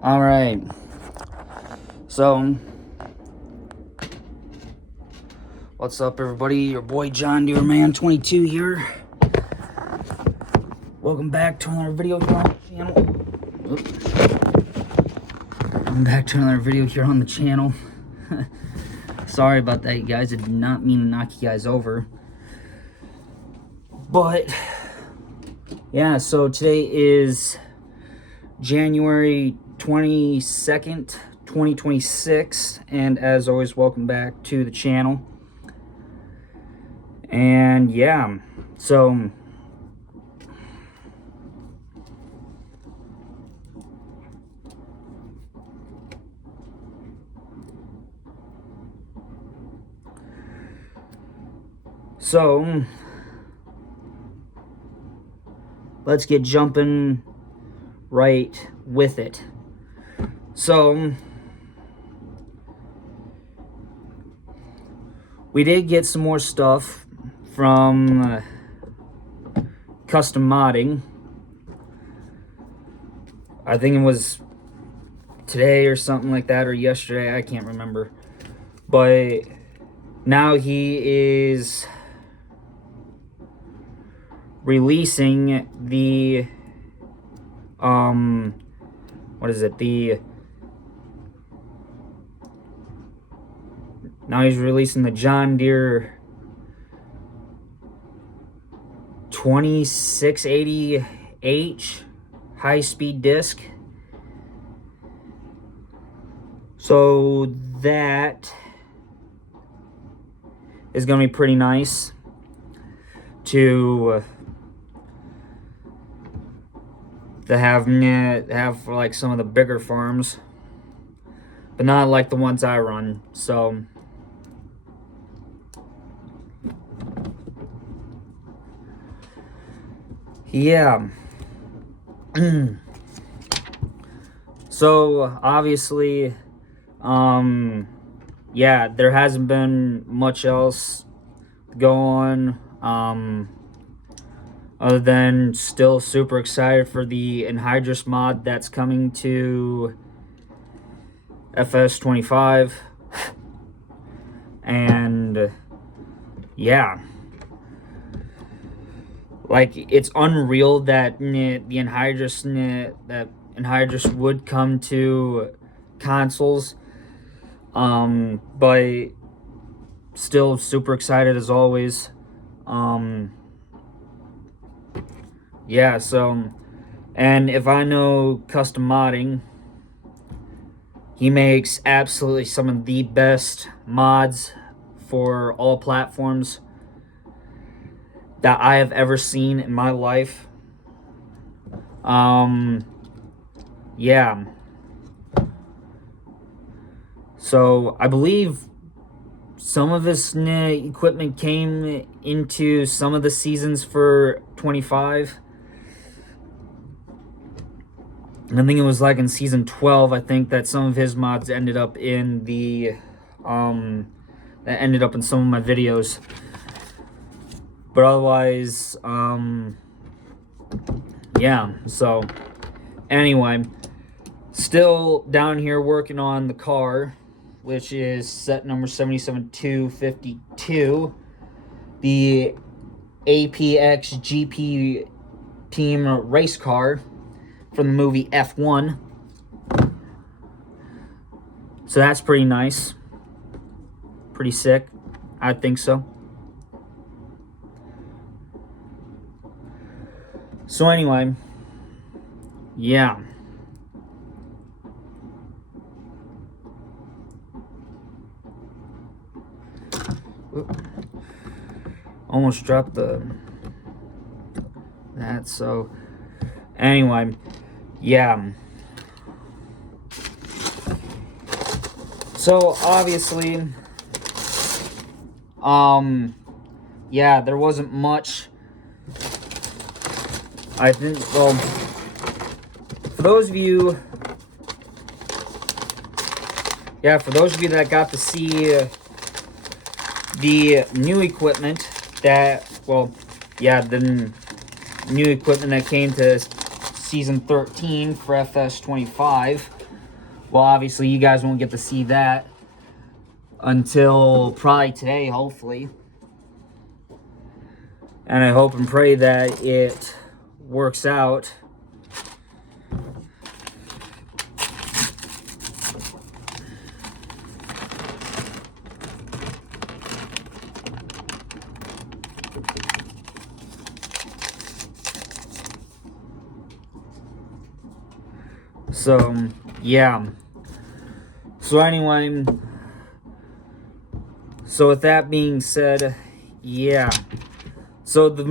All right. So, what's up, everybody? Your boy John Deere Man 22 here. Welcome back to another video here on the channel. Welcome back to another video here on the channel. Sorry about that, you guys. I did not mean to knock you guys over. But, yeah, so today is January 22nd, 2026, and as always, welcome back to the channel. And yeah, so let's get jumping right with it. So we did get some more stuff from Custom Modding. I think it was today or something like that, or yesterday, I can't remember. But now he is releasing the what is it, now he's releasing the John Deere 2680H high-speed disc. So that is going to be pretty nice to have for like some of the bigger farms, but not like the ones I run. So yeah. So obviously, yeah, there hasn't been much else go on, other than still super excited for the Anhydrous mod that's coming to FS25. And yeah, like, it's unreal that the Anhydrous would come to consoles, but still super excited as always. Yeah, so, and if I know Custom Modding, he makes absolutely some of the best mods for all platforms that I have ever seen in my life. Yeah. So I believe some of his equipment came into some of the seasons for 25. And I think it was like in season 12, I think, that some of his mods ended up in the that ended up in some of my videos. But otherwise, yeah, so anyway, still down here working on the car, which is set number 77252, the APX GP team race car from the movie F1. So that's pretty nice, pretty sick, I think so. So anyway, yeah. Almost dropped that. So anyway, yeah. So obviously, yeah, there wasn't much. I think, well, for those of you, that got to see the new equipment that, well, yeah, the new equipment that came to Season 13 for FS25, Well, obviously, you guys won't get to see that until probably today, hopefully. And I hope and pray that it works out. So, yeah. So anyway, so with that being said, yeah. So the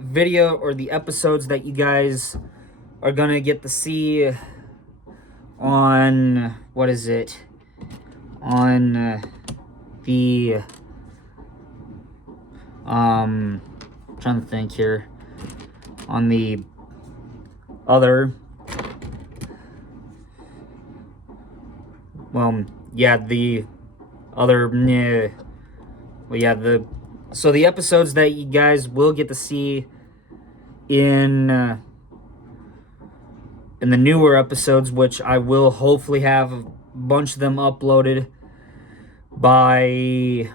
video or the episodes that you guys are gonna get to see on, what is it? On the, trying to think here. On the other, well, yeah, the other, well, yeah, so the episodes that you guys will get to see in the newer episodes, which I will hopefully have a bunch of them uploaded by,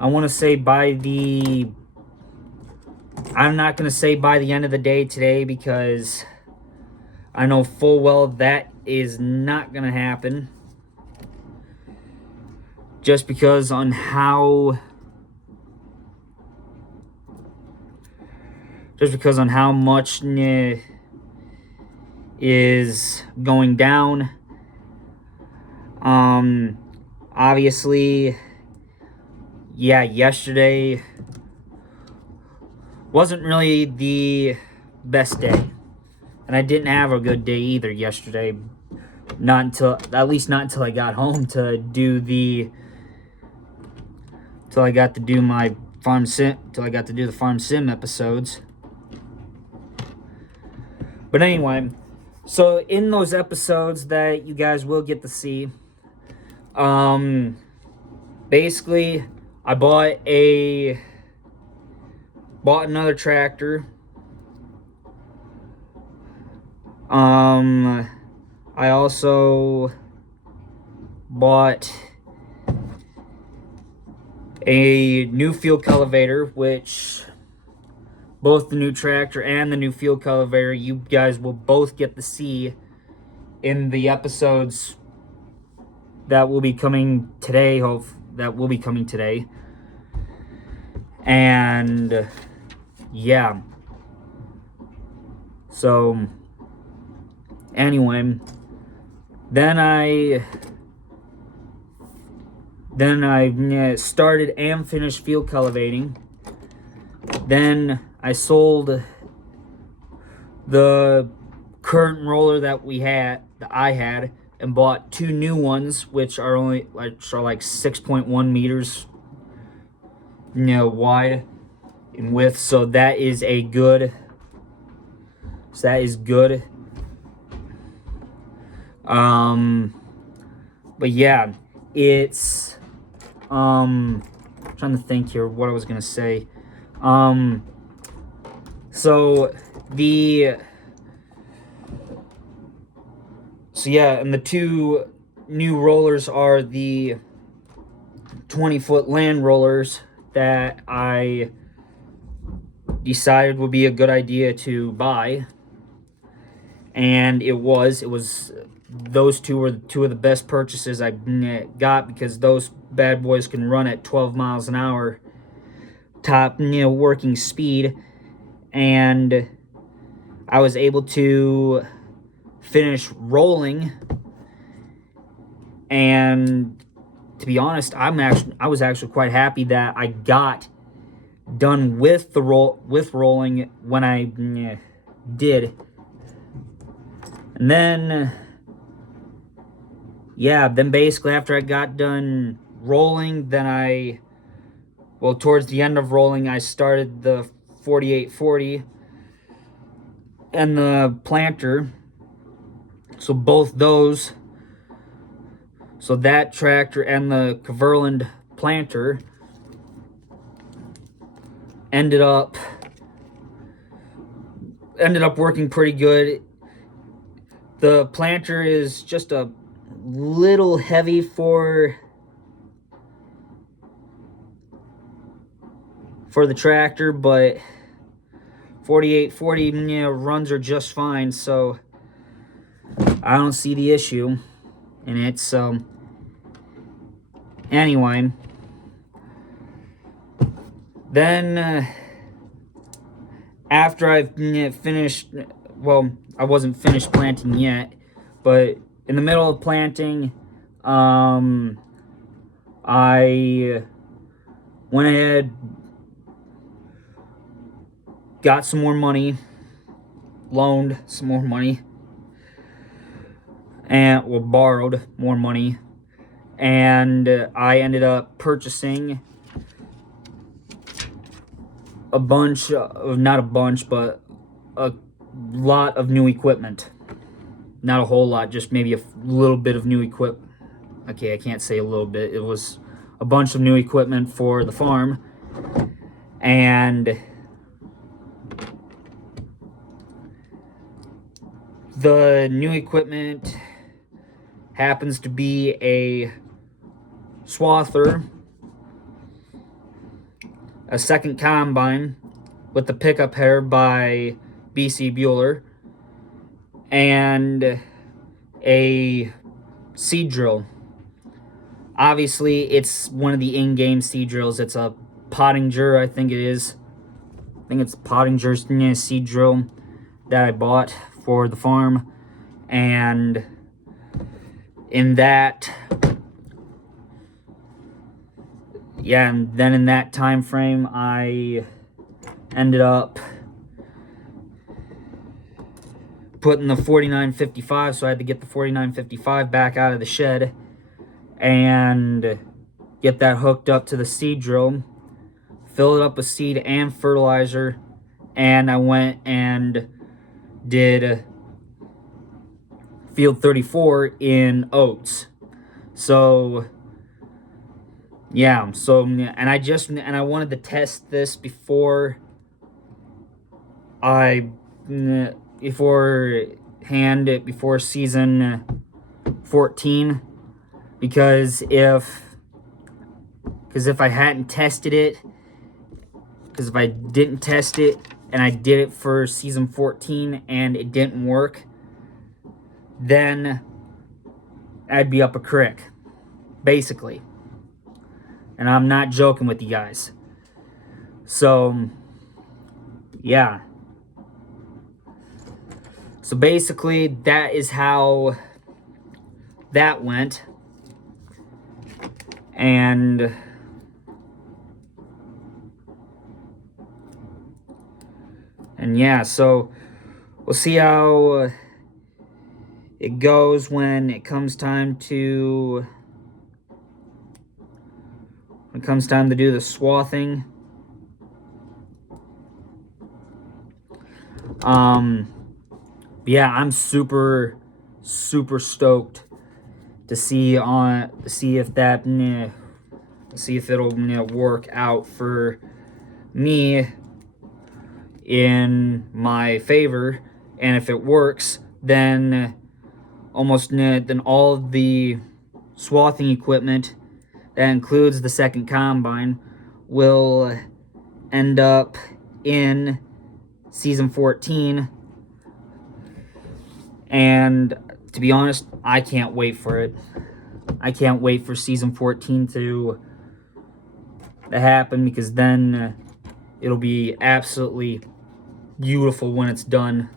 I want to say by the, I'm not going to say by the end of the day today, because I know full well that is not going to happen. Just because on how much is going down. Obviously, yeah, yesterday wasn't really the best day. And I didn't have a good day either yesterday. Not until, at least not until I got home to do the, till I got to do my farm sim, till I got to do the farm sim episodes. But anyway, so in those episodes that you guys will get to see, basically I bought another tractor. I also bought a new field cultivator, which both the new tractor and the new field cultivator you guys will both get to see in the episodes that will be coming today. And yeah, so anyway, then I started and finished field cultivating. Then I sold the current roller that I had, and bought two new ones, which are like 6.1 meters, wide in width. So that is good. But yeah, it's trying to think here what I was gonna say. And the two new rollers are the 20-foot land rollers that I decided would be a good idea to buy. And it was those two were two of the best purchases I got, because those bad boys can run at 12 miles an hour top working speed. And I was able to finish rolling, and to be honest, I was actually quite happy that I got done with rolling when I did. And then basically after I got done rolling, then towards the end of rolling, I started the 4840 and the planter. So both those, so that tractor and the Kverland planter ended up working pretty good. The planter is just a little heavy for the tractor, but 4840, you know, runs are just fine, so I don't see the issue in it. So anyway, then after I've finished, well, I wasn't finished planting yet, but in the middle of planting, I went ahead, got some more money, loaned some more money, and well, borrowed more money, and I ended up purchasing a bunch of, not a bunch, but a lot of new equipment. Not a whole lot, just maybe a little bit of new equipment. Okay, I can't say a little bit. It was a bunch of new equipment for the farm, and the new equipment happens to be a swather, a second combine with the pickup header by BC Bueller, and a seed drill. Obviously, it's one of the in-game seed drills. It's a Pottinger, I think it is. I think it's Pottinger's seed drill that I bought for the farm. And in that, yeah, and then in that time frame, I ended up putting the 4955, so I had to get the 4955 back out of the shed and get that hooked up to the seed drill, fill it up with seed and fertilizer, and I went and did field 34 in oats. So yeah, so, and I wanted to test this before season 14, because if I hadn't tested it, because if I didn't test it and I did it for season 14 and it didn't work, then I'd be up a creek, basically. And I'm not joking with you guys. So yeah, so basically that is how that went. And yeah, so we'll see how it goes when it comes time to do the swathing. Yeah, I'm super stoked to see if it'll work out for me in my favor. And if it works, then all of the swathing equipment that includes the second combine will end up in season 14. And to be honest, I can't wait for it. I can't wait for season 14 to happen, because then it'll be absolutely beautiful when it's done.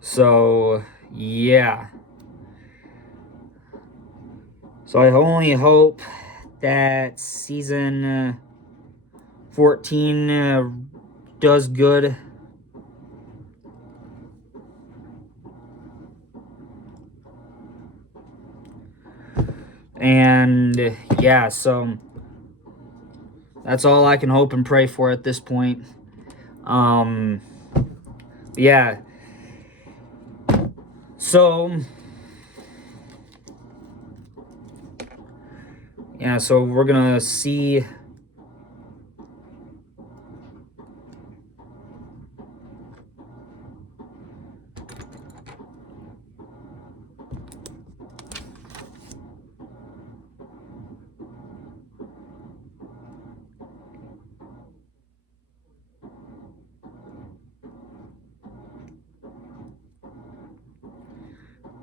So yeah, so I only hope that season 14 does good. And yeah, so that's all I can hope and pray for at this point. Yeah. So yeah, so we're gonna see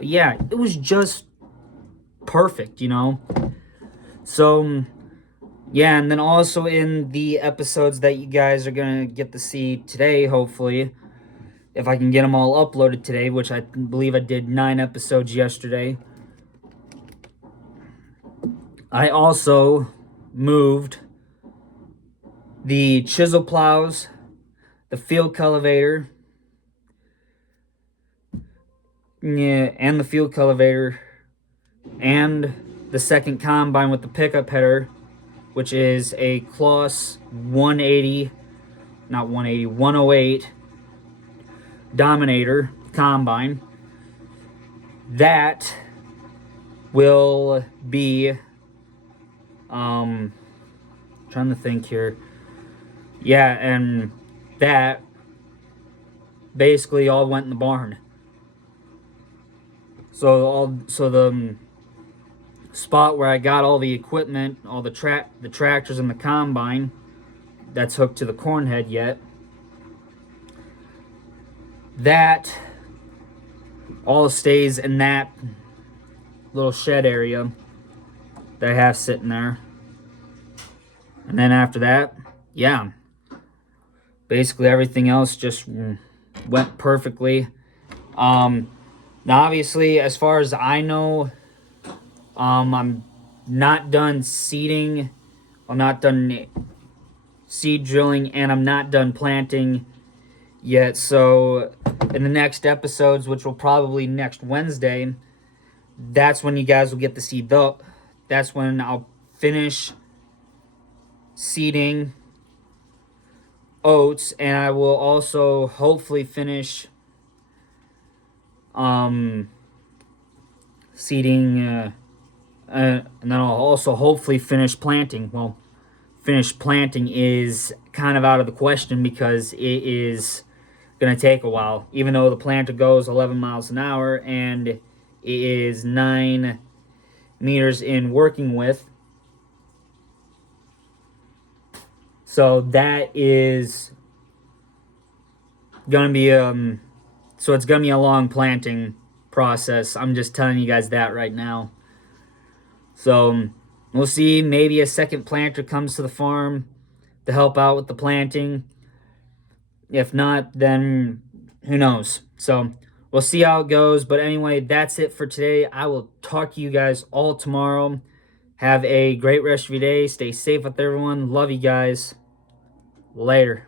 But yeah, it was just perfect, you know? So, yeah, and then also in the episodes that you guys are going to get to see today, hopefully, if I can get them all uploaded today, which I believe I did 9 episodes yesterday, I also moved the chisel plows, the field cultivator, yeah, and the field cultivator, and the second combine with the pickup header, which is a Kloss 108 Dominator combine. That will be, trying to think here. Yeah, and that basically all went in the barn. So the spot where I got all the equipment, all the tractors and the combine that's hooked to the corn head yet, that all stays in that little shed area that I have sitting there. And then after that, yeah, basically everything else just went perfectly. Now obviously, as far as I know, I'm not done seeding, I'm not done seed drilling, and I'm not done planting yet. So in the next episodes, which will probably next Wednesday, that's when you guys will get to see that's when I'll finish seeding oats, and I will also hopefully finish seeding and then I'll also hopefully finish planting. Well, finish planting is kind of out of the question because it is going to take a while, even though the planter goes 11 miles an hour and it is 9 meters in working width. So that is going to be so it's going to be a long planting process. I'm just telling you guys that right now. So we'll see. Maybe a second planter comes to the farm to help out with the planting. If not, then who knows? So we'll see how it goes. But anyway, that's it for today. I will talk to you guys all tomorrow. Have a great rest of your day. Stay safe with everyone. Love you guys. Later.